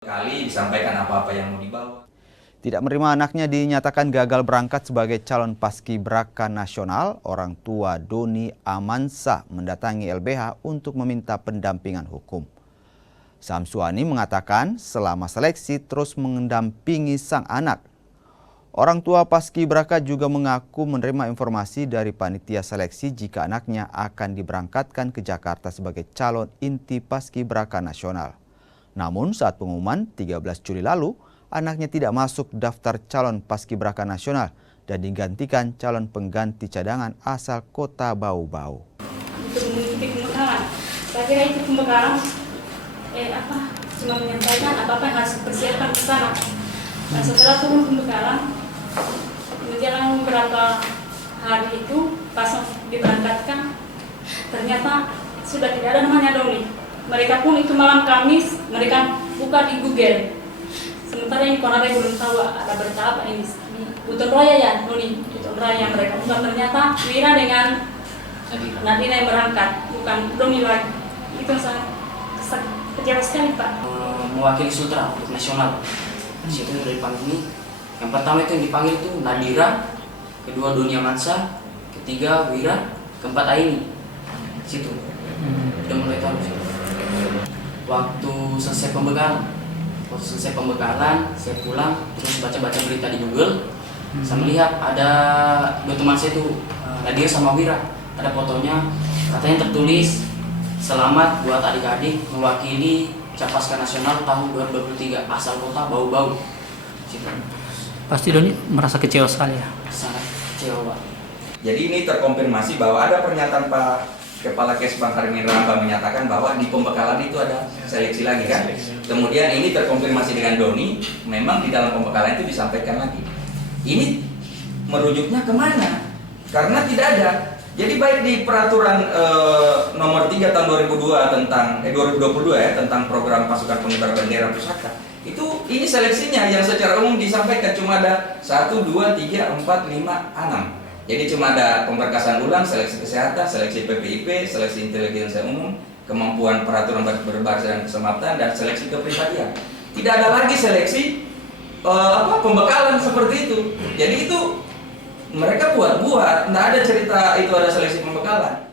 Kali disampaikan apa-apa yang mau dibawa. Tidak menerima anaknya dinyatakan gagal berangkat sebagai calon paskibraka nasional, orang tua Doni Amansa mendatangi LBH untuk meminta pendampingan hukum. Samsuani mengatakan selama seleksi terus mendampingi sang anak. Orang tua paskibraka juga mengaku menerima informasi dari panitia seleksi jika anaknya akan diberangkatkan ke Jakarta sebagai calon inti paskibraka nasional. Namun saat pengumuman 13 Juli lalu, anaknya tidak masuk daftar calon paskibraka nasional dan digantikan calon pengganti cadangan asal Kota Bau-Bau. Untuk mengikuti pembekalan, saya kira itu pembekalan cuma menyampaikan apa-apa yang harus dipersiapkan ke sana. Nah, setelah turun pembekalan, menjelang beberapa hari itu pas diberangkatkan, ternyata sudah tidak ada namanya Doni. Mereka pun itu malam Kamis, mereka buka di Google. Sementara yang Konare belum tahu ada berita apa ini. Buton Raya ya, Doni. Buton Raya mereka bukan, ternyata Wira dengan Nadina yang berangkat, bukan Doni lagi. Itu sangat kecewa sekali, Pak. Mewakili Sultra untuk nasional. Di situ dari dipanggil ini. Yang pertama itu yang dipanggil itu Nadira, kedua Doni Amansa, ketiga Wira, keempat Aini. Di situ. Udah mulai tahu sih. Waktu selesai pembekalan, saya pulang terus baca-baca berita di Google. Saya melihat ada dua teman saya itu, Nadia sama Wira, ada fotonya, katanya tertulis selamat buat adik-adik mewakili Capaska Nasional tahun 2023 asal Kota Bau-Bau. Pasti Doni merasa kecewa sekali ya? Sangat kecewa, Pak. Jadi ini terkonfirmasi bahwa ada pernyataan Pak Kepala Kesbang Karim Ramba menyatakan bahwa di pembekalan itu ada seleksi lagi kan. Kemudian ini terkonfirmasi dengan Doni, memang di dalam pembekalan itu disampaikan lagi. Ini merujuknya kemana? Karena tidak ada. Jadi baik di peraturan nomor 3 tahun 2022 ya tentang program pasukan pengibar bendera pusaka. Ini seleksinya yang secara umum disampaikan cuma ada 1, 2, 3, 4, 5, 6. Jadi cuma ada pemberkasan ulang, seleksi kesehatan, seleksi PPIP, seleksi intelijensia umum, kemampuan peraturan berbahasa dan keselamatan, dan seleksi kepribadian. Tidak ada lagi seleksi pembekalan seperti itu. Jadi itu mereka buat-buat, tidak ada cerita itu ada seleksi pembekalan.